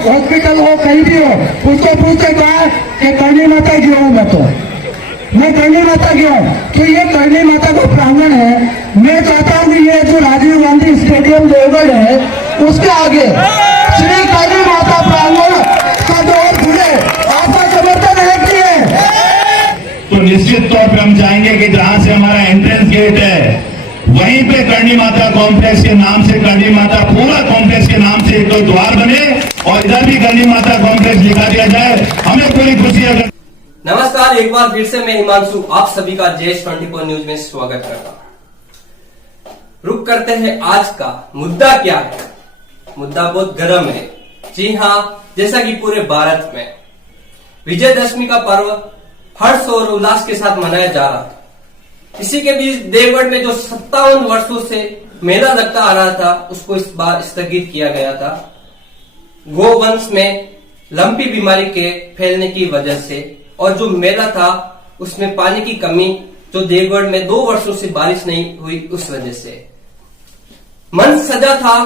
Hospital हो, कहीं भी हो, उसको पूछते क्या कि करणी माता गया हूँ मैं करणी माता गया हूँ। तो ये करणी माता का प्रांगण है। मैं चाहता हूँ कि ये जो राजीव गांधी स्टेडियम देवगढ़ है उसके आगे श्री करणी माता प्रांगण का दौर खुले। आपका समर्थन है कि तो निश्चित तौर पे हम चाहेंगे कि जहां से हमारा एंट्रेंस गेट है वहीं पे करणी माता कॉम्प्लेक्स के नाम से करणी माता पूरा कॉम्प्लेक्स के नाम से एक तो द्वार बने और इधर भी करणी माता कॉम्प्लेक्स लिखा दिया जाए। हमें पूरी खुशी है। नमस्कार, एक बार फिर से मैं हिमांशु आप सभी का जेएस 24 न्यूज में स्वागत करता हूं। रुक करते हैं आज का मुद्दा क्या है। मुद्दा बहुत गर्म है। जी हाँ, जैसा कि पूरे भारत में विजयदशमी का पर्व हर्ष और उल्लास के साथ मनाया जा रहा था। इसी के बीच देवगढ़ में जो 57 वर्षों से मेला लगता आ रहा था उसको इस बार स्थगित किया गया था। गोवंश में लंपी बीमारी के फैलने की वजह से और जो मेला था उसमें पानी की कमी जो देवगढ़ में 2 वर्षों से बारिश नहीं हुई उस वजह से मन सजा था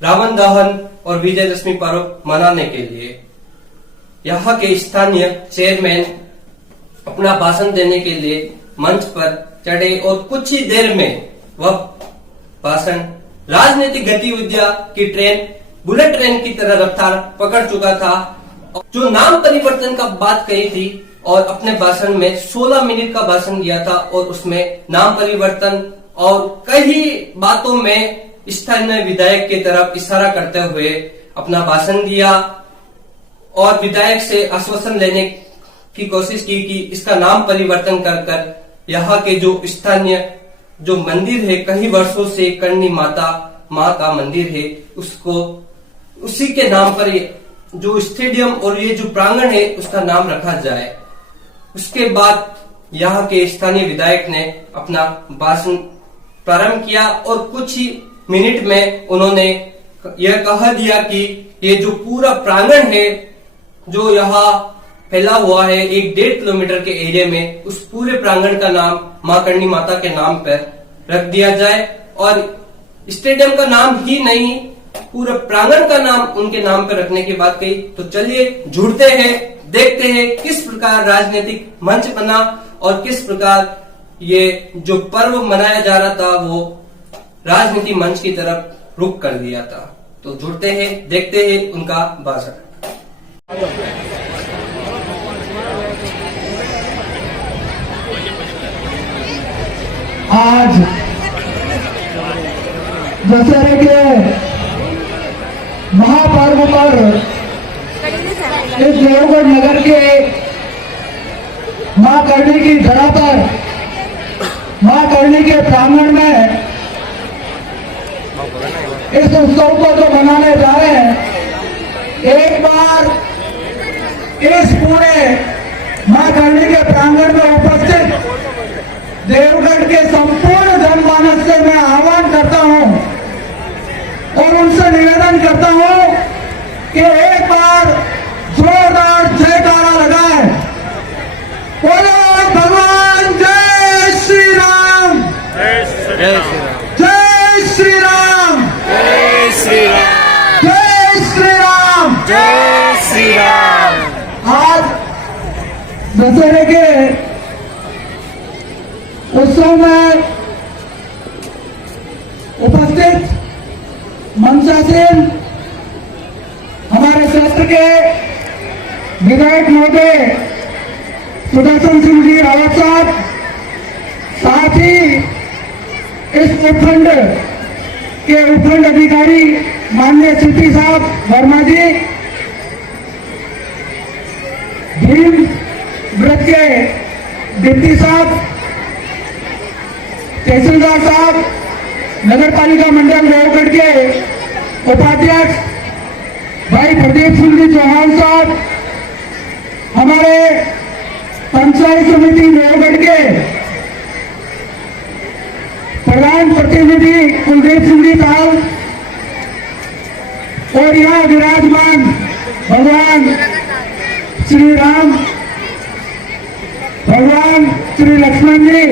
रावण दहन और विजयदशमी पर्व मनाने के लिए। यहाँ के स्थानीय चेयरमैन अपना भाषण देने के लिए मंच पर चढ़े और कुछ ही देर में वह भाषण राजनीतिक गतिविधियां की ट्रेन बुलेट ट्रेन की तरह रफ्तार पकड़ चुका था। जो नाम परिवर्तन का बात कही थी और अपने भाषण में 16 मिनट का भाषण दिया था और उसमें नाम परिवर्तन और कई बातों में स्थानीय विधायक की तरफ इशारा करते हुए अपना भाषण दिया और विधायक से आश्वासन लेने की कोशिश की कि इसका नाम परिवर्तन कर यहाँ के जो स्थानीय जो मंदिर है कई वर्षों से करणी माता माँ का मंदिर है उसको उसी के नाम पर जो स्टेडियम और ये जो प्रांगण है उसका नाम रखा जाए। उसके बाद यहाँ के स्थानीय विधायक ने अपना भाषण प्रारंभ किया और कुछ ही मिनट में उन्होंने यह कह दिया कि ये जो पूरा प्रांगण है जो यहाँ फैला हुआ है 1.5 किलोमीटर के एरिया में उस पूरे प्रांगण का नाम मां करणी माता के नाम पर रख दिया जाए और स्टेडियम का नाम ही नहीं पूरे प्रांगण का नाम उनके नाम पर रखने की बात कही। तो चलिए जुड़ते हैं, देखते हैं किस प्रकार राजनीतिक मंच बना और किस प्रकार ये जो पर्व मनाया जा रहा था वो राजनीतिक मंच की तरफ रुख कर दिया था। तो जुड़ते हैं, देखते हैं उनका भाषण। आज दशहरे के महापर्व पर इस देवगढ़ नगर के मां करणी की धरा पर मां करणी के प्रांगण में इस उत्सव को जो मनाने जा रहे हैं, एक बार इस पूरे मां करणी के प्रांगण में उपस्थित देवगढ़ के संपूर्ण जनमानस से मैं आह्वान करता हूं और उनसे निवेदन करता हूं कि एक बार जोरदार जयकारा लगाए। बोलो भगवान जय श्री राम, जय श्री राम, जय श्री राम, जय श्री राम, जय श्री राम, जय श्री राम। आज दशहरे के उत्सव में उपस्थित मंचासीन हमारे क्षेत्र के विधायक महोदय सुदर्शन सिंह जी रावत साहब, साथ ही इस उपखंड के उपखंड अधिकारी माननीय सीपी साहब वर्मा जी, भीम व्रत के डिप्टी साहब, तहसीलदार साहब, नगर पालिका मंडल देवगढ़ के उपाध्यक्ष भाई प्रदीप सिंह जी चौहान साहब, हमारे पंचायत समिति देवगढ़ के प्रधान प्रतिनिधि कुलदीप सिंह जी पाल और यहाँ विराजमान भगवान श्री राम, भगवान श्री लक्ष्मण जी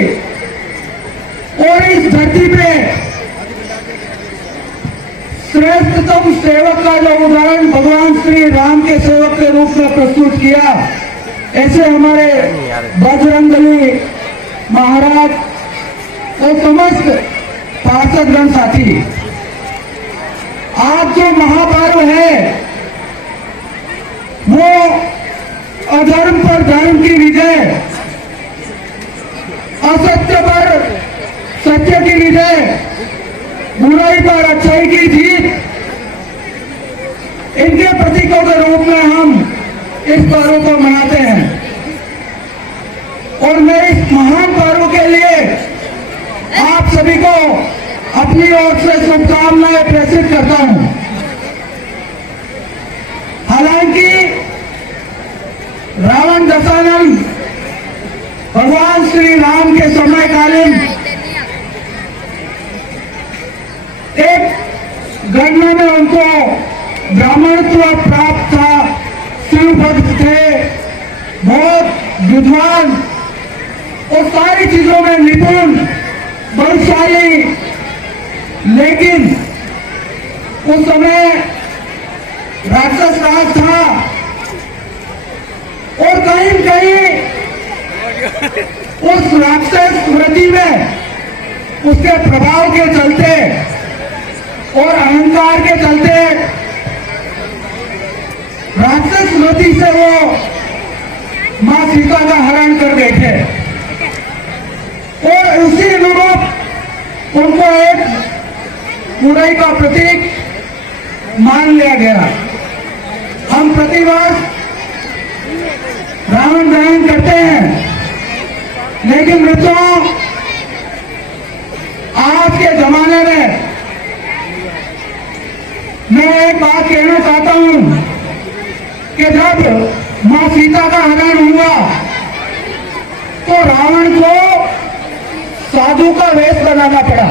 और इस धरती पे श्रेष्ठतम सेवक का जो उदाहरण भगवान श्री राम के सेवक के रूप में प्रस्तुत किया, ऐसे हमारे बजरंगबली महाराज और समस्त पार्षदगण साथी, आज जो महापर्व है वो अधर्म पर धर्म की विजय, असत्य पर सत्य की विजय, बुराई पर अच्छाई की जीत, इनके प्रतीकों के रूप में हम इस पर्व को मनाते हैं। और मैं इस महान पर्व के लिए आप सभी को अपनी ओर से शुभकामनाएं प्रेषित करता हूं। हालांकि रावण दशानन भगवान श्री राम के समयकालीन एक गणना में उनको ब्राह्मणत्व प्राप्त था, शिव भक्त थे, बहुत विद्वान और सारी चीजों में निपुण, बलशाली, लेकिन उस समय राक्षस राज था और कहीं कहीं उस राक्षस वृत्ति में उसके प्रभाव के चलते और अहंकार के चलते राक्षस वृत्ति से वो मां सीता का हरण कर बैठे और उसी अनुरूप उनको एक बुराई का प्रतीक मान लिया गया। हम प्रतिवर्ष रावण दहन करते हैं, लेकिन मित्रों आज के जमाने में मैं एक बात कहना चाहता हूं कि जब मां सीता का हरण हुआ तो रावण को साधु का वेश बनाना पड़ा।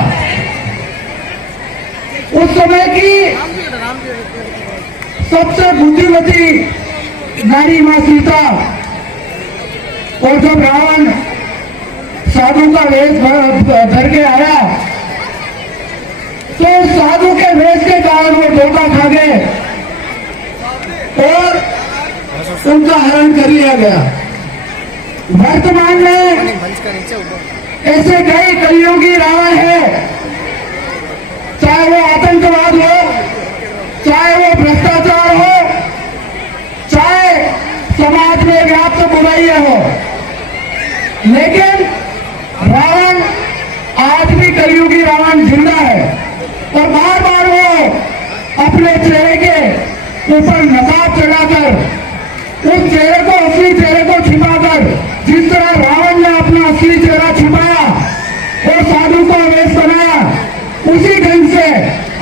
उस समय की सबसे बुद्धिमती नारी मां सीता, और जब रावण साधु का वेश धर के आया तो साधु के वेश के कारण वो धोखा खा गए और उनका हरण कर लिया गया। वर्तमान में ऐसे कई कलियुगी रावण है, चाहे वो आतंकवाद हो, चाहे वो भ्रष्टाचार हो, चाहे समाज में व्याप्त बुराइयां हो, लेकिन रावण आज भी कलियुगी रावण जिंदा है और बार बार वो अपने चेहरे के ऊपर नकाब चढ़ाकर उस चेहरे को, असली चेहरे को छिपाकर, जिस तरह रावण ने अपना असली चेहरा छिपाया और साधु का वेश बनाया, उसी ढंग से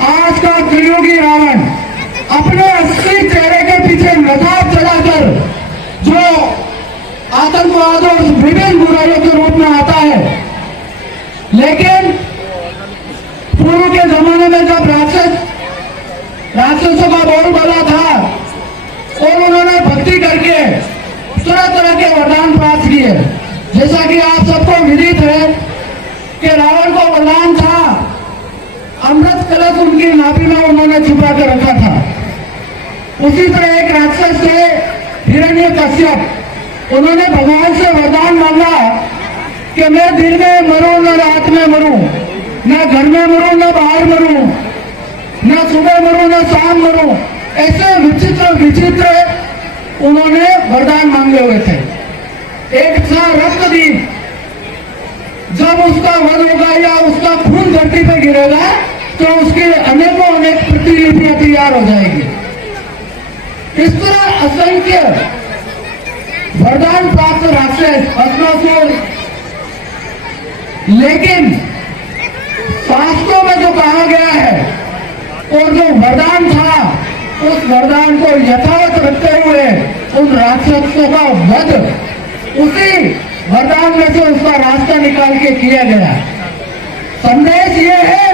आज का कलियुगी रावण अपने असली चेहरे के पीछे नकाब चढ़ाकर जो आतंकवाद और विभिन्न बुराइयों के रूप में आता है। लेकिन पूर्व के जमाने में जब राक्षसों का बोलबाला था और उन्होंने भक्ति करके तरह तरह के वरदान प्राप्त किए, जैसा कि आप सबको विदित है कि रावण को वरदान था, अमृत कलश उनकी नाभि में उन्होंने छुपा कर रखा था। उसी तरह एक राक्षस थे हिरण्यकश्यप, उन्होंने भगवान से वरदान मांगा कि मैं दिन में मरूं न रात में मरूं, न घर में मरूं न बाहर मरूं, न सुबह मरूं न शाम मरूं। ऐसे विचित्र विचित्र उन्होंने वरदान मांगे हुए थे। एक था रक्तदीप, जब उसका वध होगा या उसका खून धरती पे गिरेगा तो उसकी अनेकों अनेक प्रतिलिपियां तैयार हो जाएगी। इस तरह असंख्य वरदान प्राप्त राक्षस असुर, लेकिन शास्त्रों में जो कहा गया है और जो वरदान था, उस वरदान को यथावत रखते हुए उन राक्षसों का वध उसी वरदान में से उसका रास्ता निकाल के किया गया। संदेश ये है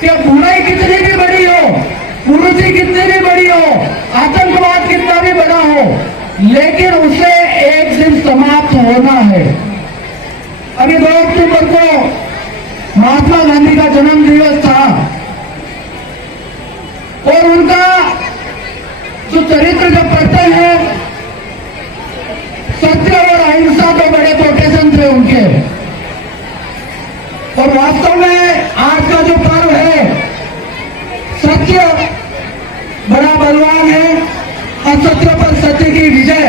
कि बुराई कितनी भी बड़ी हो, कुरीति कितनी भी बड़ी हो, आतंकवाद कितना भी बड़ा हो, लेकिन उसे एक दिन समाप्त होना है। अभी 2 अक्टूबर को महात्मा गांधी का जन्म दिवस था चरित्र जब पढ़ते हैं, सत्य और अहिंसा तो बड़े कोटेशन थे उनके। और वास्तव में आज का जो पर्व है, सत्य बड़ा बलवान है, असत्य पर सत्य की विजय।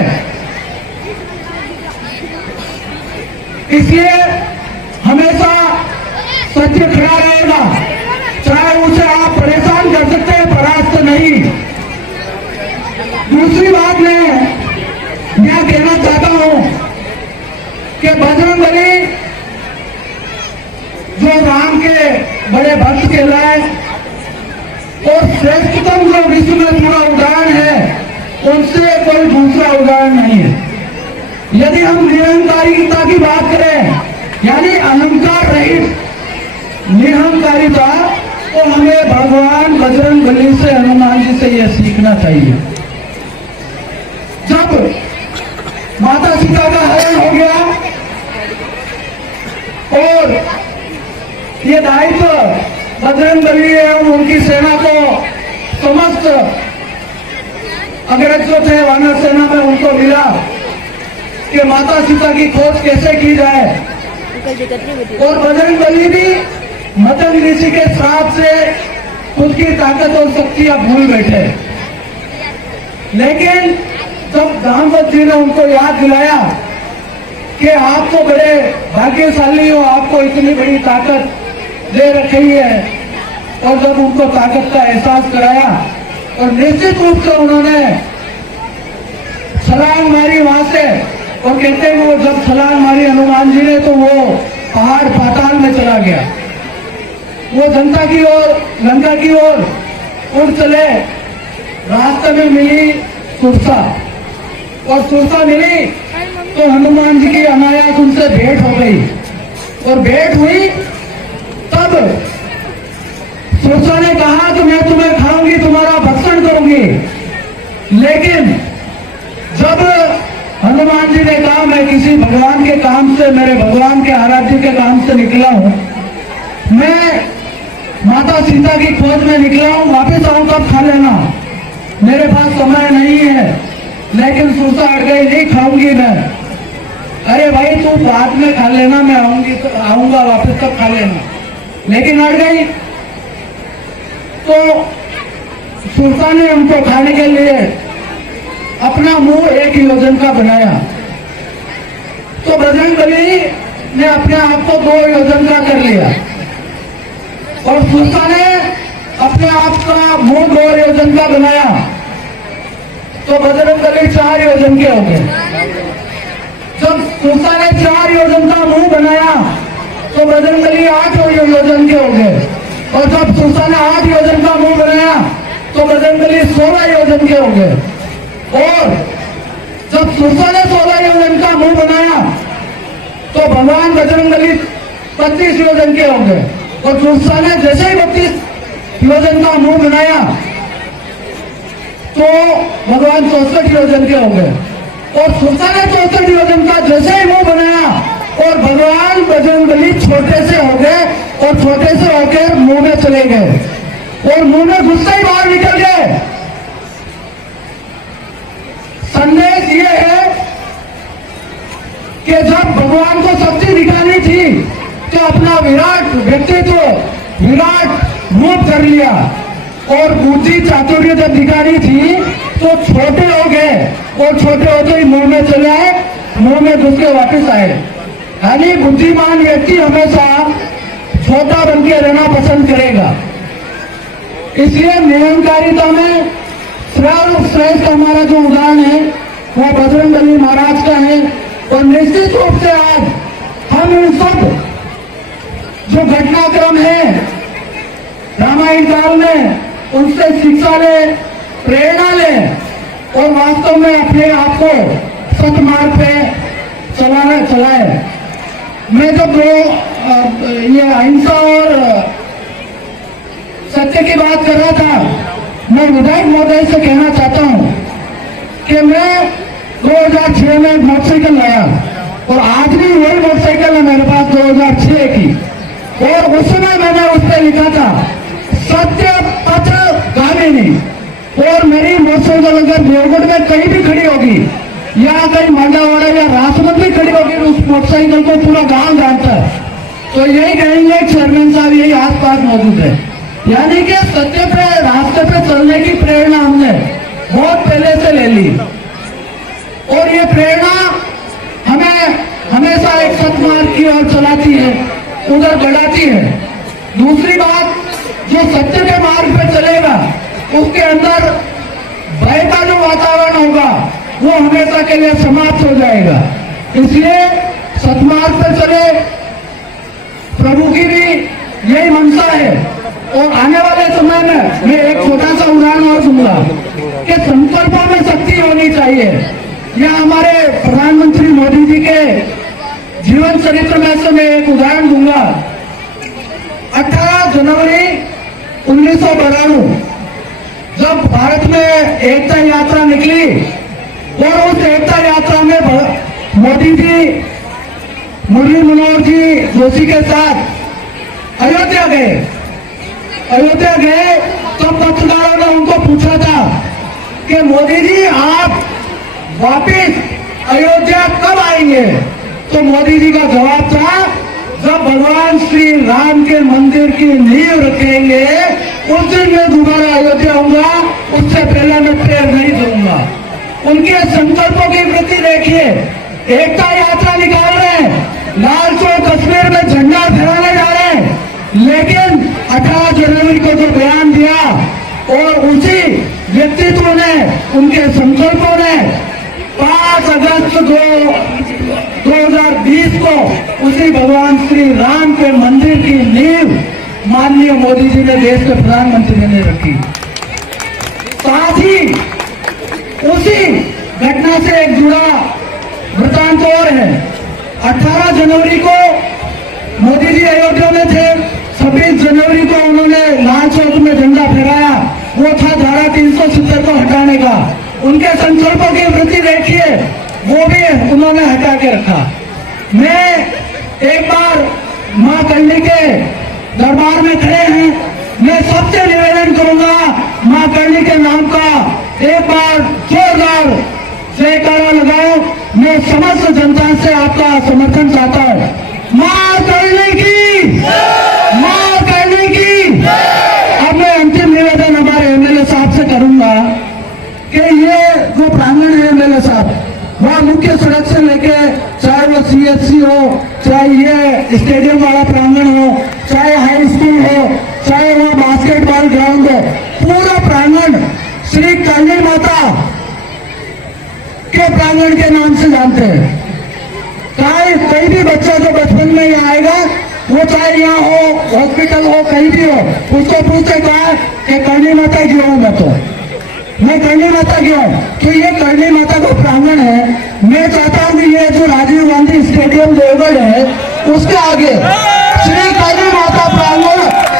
इसलिए हमेशा सत्य खड़ा रहेगा, चाहे उसे आप परेशान कर सकते हैं, परास्त नहीं। दूसरी बात मैं यह कहना चाहता हूं कि बजरंगबली जो राम के बड़े भक्त कहलाए और श्रेष्ठतम जो विश्व में पूरा उदाहरण है, उनसे कोई दूसरा उदाहरण नहीं है। यदि हम निरंकारिता की बात करें, यानी अहंकार रहित निरंकारिता, तो हमें भगवान बजरंगबली से, हनुमान जी से यह सीखना चाहिए। जब माता सीता का हरण हो गया और ये दायित्व बजरंगबली एवं उनकी सेना को, समस्त अग्रजों थे वानर सेना में, उनको मिला कि माता सीता की खोज कैसे की जाए। और बजरंगबली भी मदन ऋषि के श्राप से खुद की ताकत और शक्तियां भूल बैठे। लेकिन जब जामवंत जी ने उनको याद दिलाया कि आप तो बड़े भाग्यशाली हो, आपको इतनी बड़ी ताकत दे रखी है, और जब उनको ताकत का एहसास कराया और निश्चित रूप से उन्होंने छलांग मारी वहां से, और कहते हैं वो जब छलांग मारी हनुमान जी ने, तो वो पहाड़ पाताल में चला गया। वो जनता की ओर, लंका की ओर उड़ चले। रास्ते में मिली सुरसा, और सुरसा मिली तो हनुमान जी की अनायास उनसे भेंट हो गई। और भेंट हुई तब सुरसा ने कहा कि मैं तुम्हें खाऊंगी, तुम्हारा भक्षण करूंगी। लेकिन जब हनुमान जी ने कहा मैं किसी भगवान के काम से, मेरे भगवान के आराध्य के काम से निकला हूं, मैं माता सीता की खोज में निकला हूं, वापस आऊं तब खा लेना, मेरे पास समय नहीं है। लेकिन सुरसा अड़ गई, नहीं खाऊंगी मैं। अरे भाई तू बाद में खा लेना, मैं आऊंगी तो आऊंगा वापस, तब खा लेना। लेकिन अड़ गई। तो सुरसा ने उनको खाने के लिए अपना मुंह 1 योजन का बनाया। तो बजरंगबली ने अपने आप को 2 योजन का कर लिया, और सुरसा ने अपने आप का मुंह 2 योजन का बनाया। तो बजरंगबली 4 योजन के हो गए। जब सुरसा ने 4 योजन का मुंह बनाया तो बजरंगबली 8 योजन के हो गए। और जब सुरसा ने 8 योजन का मुंह बनाया तो बजरंगबली 16 योजन के हो गए। और जब सुरसा ने 16 योजन का मुंह बनाया तो भगवान बजरंगबली 25 योजन के हो गए। और सुरसा ने जैसे ही 32 योजन का मुंह बनाया तो भगवान 64 योजन के हो गए। और सुरसा ने 64 योजन का जैसे ही मुंह बनाया और भगवान बजरंगबली छोटे से हो गए, और छोटे से होकर मुंह में चले गए, और मुंह में घुसते ही बाहर निकल गए। संदेश ये है कि जब भगवान को शक्ति दिखानी थी तो अपना विराट व्यक्तित्व, विराट रूप कर लिया, और बुद्धि चातुर्य जब दिखानी थी तो छोटे हो गए, और छोटे होते ही मुंह में चले आए, मुंह में घुस के वापिस आए। यानी बुद्धिमान व्यक्ति हमेशा छोटा बन के रहना पसंद करेगा। इसलिए निरंकारिता में श्रेष्ठ हमारा जो उदाहरण है वो बजरंगबली महाराज का है। और निश्चित रूप से आज हम इन सब जो घटनाक्रम है रामायण काल में, उनसे शिक्षा ले, प्रेरणा ले, और वास्तव में अपने आप को सतमार्ग पे चलाए। मैं जब ये अहिंसा और सत्य की बात कर रहा था, मैं विधायक महोदय से कहना चाहता हूं कि मैं 2006 में मोटरसाइकिल लाया, और आज भी वही मोटरसाइकिल है मेरे पास 2006 की। और उस समय मैंने उस पर लिखा था सत्य पथ गामिनी, और मेरी मोटरसाइकिल अगर देवगढ़ में कहीं भी खड़ी होगी या कहीं मांडावाड़ा या राजमंद भी खड़ी होगी तो उस मोटरसाइकिल को पूरा गांव जानता है। तो यही कहेंगे चेयरमैन साहब यही आसपास मौजूद है। यानी कि सत्य पे रास्ते पे चलने की प्रेरणा हमने बहुत पहले से ले ली और ये प्रेरणा हमें हमेशा एक सत्मार्ग की ओर चलाती है, उधर बढ़ाती है। दूसरी बात, जो सत्य के मार्ग पे चलेगा उसके अंदर भय का जो वातावरण होगा वो हमेशा के लिए समाप्त हो जाएगा। इसलिए सत्मार्ग पे चले, प्रभु की भी यही मंशा है। और आने वाले समय में मैं एक छोटा सा उदाहरण और दूंगा कि संकल्पों में शक्ति होनी चाहिए। यह हमारे प्रधानमंत्री मोदी जी के जीवन चरित्र में से मैं एक उदाहरण दूंगा। 18 जनवरी 1992 जब भारत में एकता यात्रा निकली और उस एकता यात्रा में मोदी जी मुरली मनोहर जी जोशी के साथ अयोध्या गए। तब पत्रकारों ने उनको पूछा था कि मोदी जी आप वापिस अयोध्या कब आएंगे? तो मोदी जी का जवाब था, जब भगवान श्री राम के मंदिर की नींव रखेंगे उस दिन मैं दोबारा अयोध्या आऊंगा, उससे पहले मैं पैर नहीं दूंगा। उनके संकल्पों की वृद्धि देखिए। एकता यात्रा निकाल रहे हैं, लाल चौक कश्मीर में झंडा फहराने जा रहे हैं, लेकिन 18 जनवरी को जो बयान दिया और उसी व्यक्तित्व ने, उनके संकल्पों ने 5 अगस्त 2020 को उसी भगवान श्री राम के मंदिर की नींव माननीय मोदी जी ने, देश के प्रधानमंत्री ने रखी। साथ ही उसी घटना से एक जुड़ा वृतांत और है। 18 जनवरी को मोदी जी अयोध्या में थे, 26 जनवरी को उन्होंने लाल चौक में झंडा फहराया, वो था धारा 370 को हटाने का। उनके संकल्पों की वृद्धि देखिए, वो भी उन्होंने हटा के रखा। मैं एक बार मां करनी के दरबार में खड़े हैं, मैं सबसे निवेदन करूंगा मां करनी के नाम का एक बार जोरदार जयकारा लगाओ। मैं समस्त जनता से आपका समर्थन चाहता हूं। मां करनी की, मां करनी की। अब मैं अंतिम निवेदन हमारे एमएलए साहब से करूंगा कि ये जो प्रांगण है एमएलए साहब, वह मुख्य सड़क से लेके चाहे वो सीएचसी हो, चाहे ये स्टेडियम वाला प्रांगण हो, चाहे हाई स्कूल हो, चाहे वो बास्केटबॉल ग्राउंड हो, पूरा प्रांगण श्री काली माता के प्रांगण के नाम से जानते हैं। चाहे कोई भी बच्चा जो बचपन में यहाँ आएगा, वो चाहे यहाँ हो, हॉस्पिटल हो, कहीं भी हो, उसको पूछते कहा कि करणी माता क्यों हूं मैं करणी माता क्यों? तो ये करणी माता का प्रांगण है। मैं चाहता हूं कि ये जो राजीव गांधी स्टेडियम देवगढ़ है उसके आगे श्री काली माता प्रांगण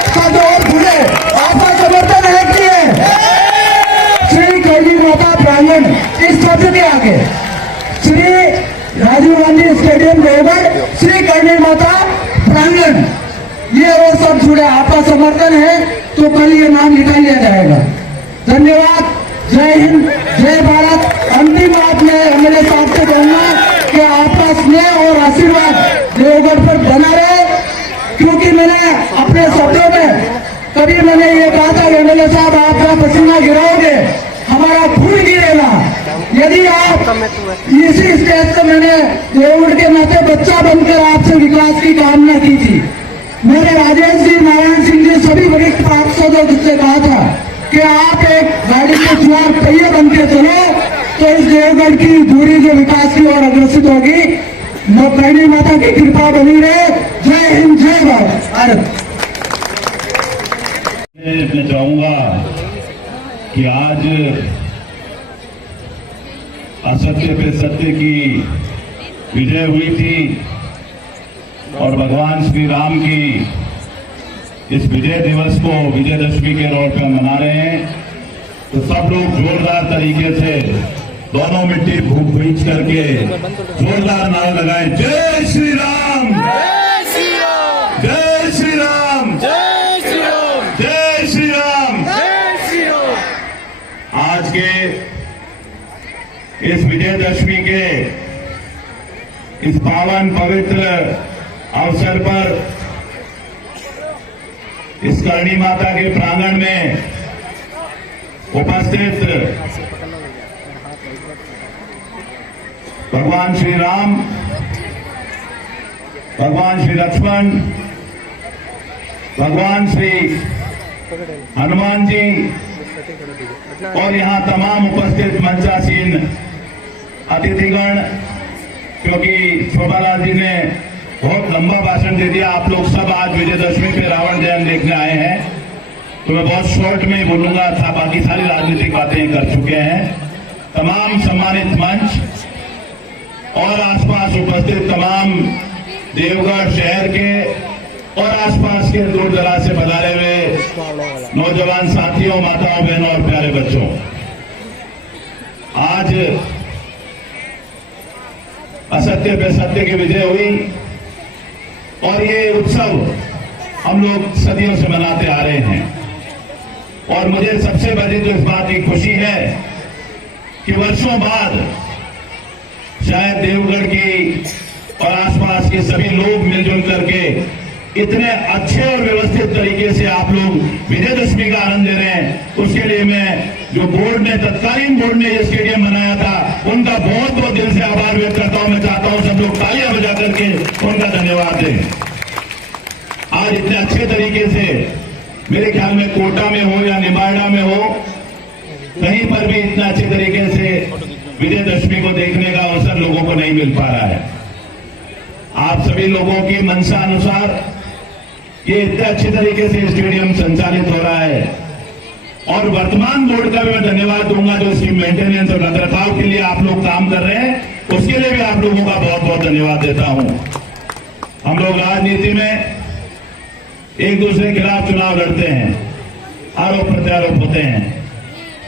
का दौर खुले। आपका समर्थन है कि श्री काली माता प्रांगण इस शब्द के आगे श्री राजीव गांधी स्टेडियम देवगढ़ श्री काली माता प्रांगण, ये और सब जुड़े। आपका समर्थन है तो कल ये नाम लिखा लिया जाएगा। धन्यवाद। जय हिंद, जय भारत। अंतिम बात मैं एमएलए साहब से कहूंगा कि आपका स्नेह और आशीर्वाद देवगढ़ पर बना रहे, क्योंकि मैंने अपने शब्दों में कभी मैंने ये कहा था एमएलए साहब आपका पसीना गिराओगे, हमारा खून गिरेगा। यदि आप इसी स्टेज से मैंने देवगढ़ के नाते बच्चा बनकर आपसे विकास की कामना की थी। मैंने राजेश जी, नारायण सिंह जी, सभी वरिष्ठ पार्षदों से कहा था कि आप एक गाड़ी के सवार पहिए बन के चलो तो इस देवगढ़ की दूरी जो विकास की ओर अग्रसित होगी। करणी माता की कृपा बनी रहे। जय हिंद, जय भारत। मैं चाहूंगा कि आज असत्य पे सत्य की विजय हुई थी और भगवान श्री राम की इस विजय दिवस को विजयदशमी के तौर पर मना रहे हैं। तो सब लोग जोरदार तरीके से दोनों मिट्टी फूंक खींच करके जोरदार नारा लगाएं, जय श्री राम, जय श्री राम, जय श्री राम, जय श्री राम, जय श्री राम, जय श्री राम। इस विजयदशमी के इस पावन पवित्र अवसर पर इस करणी माता के प्रांगण में उपस्थित भगवान श्री राम, भगवान श्री लक्ष्मण, भगवान श्री हनुमान जी और यहां तमाम उपस्थित मंचासीन अतिथिगण, क्योंकि शोभालाल जी ने बहुत लंबा भाषण दे दिया। आप लोग सब आज विजयदशमी पे रावण दहन देखने आए हैं, तो मैं बहुत शॉर्ट में बोलूंगा था, बाकी सारी राजनीतिक बातें कर चुके हैं। तमाम सम्मानित मंच और आसपास उपस्थित तमाम देवगढ़ शहर के और आसपास के दूर दराज से पधारे हुए नौजवान साथियों, माताओं, बहनों और प्यारे बच्चों, आज असत्य पे सत्य की विजय हुई और ये उत्सव हम लोग सदियों से मनाते आ रहे हैं। और मुझे सबसे बड़ी तो इस बात की खुशी है कि वर्षों बाद शायद देवगढ़ की और आसपास के सभी लोग मिलजुल करके इतने अच्छे और व्यवस्थित तरीके से आप लोग विजयदशमी का आनंद ले रहे हैं। उसके लिए मैं जो बोर्ड ने, तत्कालीन बोर्ड ने ये स्टेडियम बनाया था, उनका बहुत बहुत दिल से आभार व्यक्त करता हूं। मैं चाहता हूं सब लोग तालियां बजा करके उनका धन्यवाद दें। आज इतने अच्छे तरीके से, मेरे ख्याल में कोटा में हो या निमाड़ा में हो, कहीं पर भी इतना अच्छे तरीके से विजयदशमी को देखने का अवसर लोगों को नहीं मिल पा रहा है। आप सभी लोगों की मंशा अनुसार ये इतने अच्छे तरीके से स्टेडियम संचालित हो रहा है और वर्तमान बोर्ड का भी मैं धन्यवाद दूंगा जो इसकी मेंटेनेंस और रखरखाव के लिए आप लोग काम कर रहे हैं, उसके लिए भी आप लोगों का बहुत बहुत धन्यवाद देता हूं। हम लोग राजनीति में एक दूसरे के खिलाफ चुनाव लड़ते हैं, आरोप प्रत्यारोप होते हैं,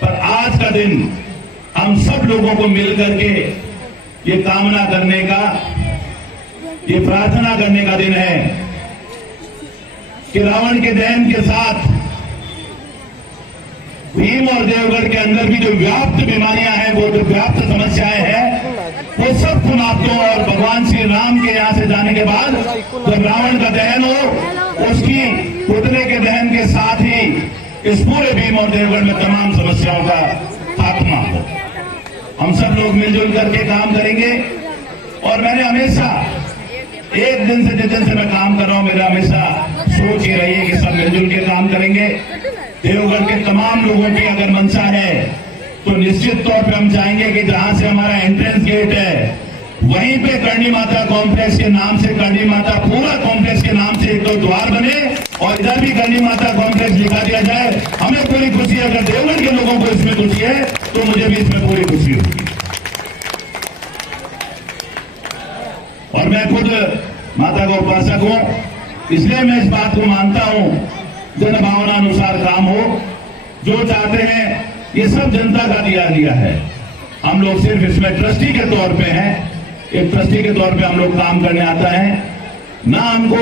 पर आज का दिन हम सब लोगों को मिल करके ये कामना करने का, ये प्रार्थना करने का दिन है कि रावण के दहन के साथ भीम और देवगढ़ के अंदर भी जो व्याप्त बीमारियां हैं, वो जो व्याप्त समस्याएं हैं, वो सब समाप्त हो और भगवान श्री राम के यहां से जाने के बाद जब रावण का दहन हो, उसकी पुतले के दहन के साथ ही इस पूरे भीम और देवगढ़ में तमाम समस्याओं का खात्मा हो। हम सब लोग मिलजुल करके काम करेंगे और मैंने हमेशा एक दिन से, जिस दिन से मैं काम कर रहा हूं, मेरा हमेशा सोच ये रही है कि सब मिलजुल के काम करेंगे। देवगढ़ के तमाम लोगों की अगर मंशा है तो निश्चित तौर पे हम चाहेंगे कि जहां से हमारा एंट्रेंस गेट है, वहीं पे करणी माता कॉम्प्लेक्स के नाम से, करणी माता पूरा कॉम्प्लेक्स के नाम से एक दो द्वार बने और इधर भी करणी माता कॉम्प्लेक्स लिखा दिया जाए। हमें पूरी खुशी है। अगर देवगढ़ के लोगों को इसमें खुशी है तो मुझे भी इसमें पूरी खुशी होगी। और मैं खुद माता का उपासक हूं, इसलिए मैं इस बात को मानता हूं, जन भावना अनुसार काम हो। जो चाहते हैं ये सब जनता का दिया लिया है, हम लोग सिर्फ इसमें ट्रस्टी के तौर पे हैं। एक ट्रस्टी के तौर पे हम लोग काम करने आता है ना। हमको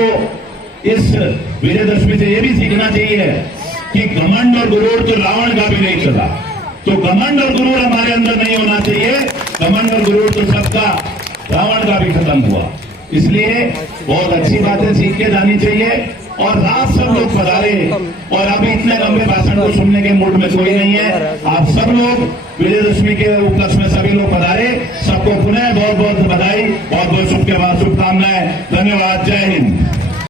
इस विजयदशमी से ये भी सीखना चाहिए कि घमंड और गुरूर तो रावण का भी नहीं चला, तो घमंड और गुरूर हमारे अंदर नहीं होना चाहिए। घमंड और गुरूर तो सबका, रावण का भी खत्म हुआ। इसलिए बहुत अच्छी बातें सीख के जानी चाहिए और रात सब लोग पधारे। और अभी इतने लंबे भाषण को सुनने के मूड में कोई नहीं है। आप सब लोग विजयदशमी के उपलक्ष्य में सभी लोग पधारे। सबको पुनः बहुत बहुत बधाई, बहुत बहुत शुभकामनाएं। धन्यवाद। जय हिंद।